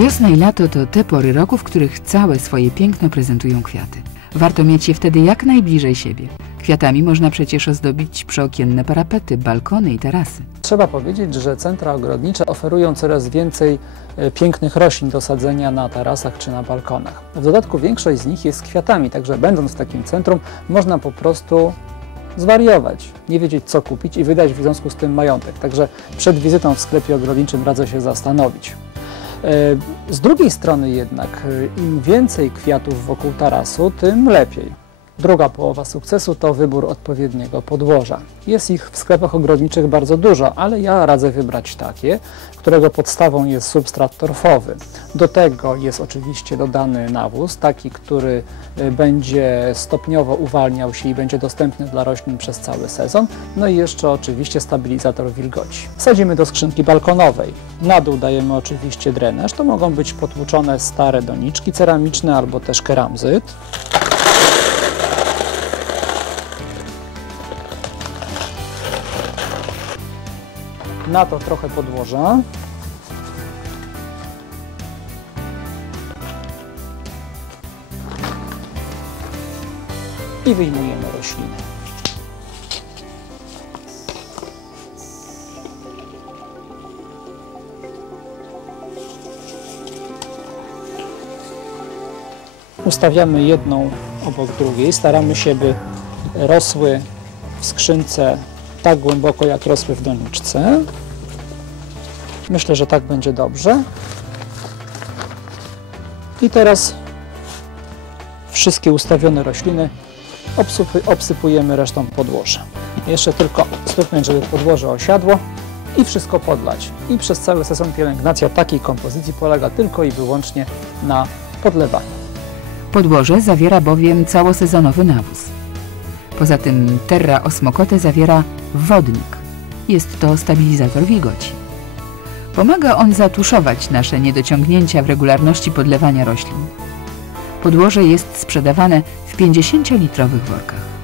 Wiosna i lato to te pory roku, w których całe swoje piękno prezentują kwiaty. Warto mieć je wtedy jak najbliżej siebie. Kwiatami można przecież ozdobić przyokienne parapety, balkony i tarasy. Trzeba powiedzieć, że centra ogrodnicze oferują coraz więcej e, pięknych roślin do sadzenia na tarasach czy na balkonach. W dodatku większość z nich jest kwiatami, także będąc w takim centrum można po prostu zwariować, nie wiedzieć co kupić i wydać w związku z tym majątek. Także przed wizytą w sklepie ogrodniczym radzę się zastanowić. E, Z drugiej strony jednak, e, im więcej kwiatów wokół tarasu, tym lepiej. Druga połowa sukcesu to wybór odpowiedniego podłoża. Jest ich w sklepach ogrodniczych bardzo dużo, ale ja radzę wybrać takie, którego podstawą jest substrat torfowy. Do tego jest oczywiście dodany nawóz, taki, który y, będzie stopniowo uwalniał się i będzie dostępny dla roślin przez cały sezon. No i jeszcze oczywiście stabilizator wilgoci. Sadzimy do skrzynki balkonowej. Na dół dajemy oczywiście drenaż. To mogą być potłuczone stare doniczki ceramiczne albo też keramzyt. Na to trochę podłoża. I wyjmujemy rośliny. Ustawiamy jedną obok drugiej. Staramy się, by rosły w skrzynce tak głęboko, jak rosły w doniczce. Myślę, że tak będzie dobrze. I teraz wszystkie ustawione rośliny obsypujemy resztą podłoża. Jeszcze tylko stuknąć, żeby podłoże osiadło i wszystko podlać. I przez cały sezon pielęgnacja takiej kompozycji polega tylko i wyłącznie na podlewaniu. Podłoże zawiera bowiem całosezonowy nawóz. Poza tym Terra Osmocote zawiera wodnik. Jest to stabilizator wilgoci. Pomaga on zatuszować nasze niedociągnięcia w regularności podlewania roślin. Podłoże jest sprzedawane w 50-litrowych workach.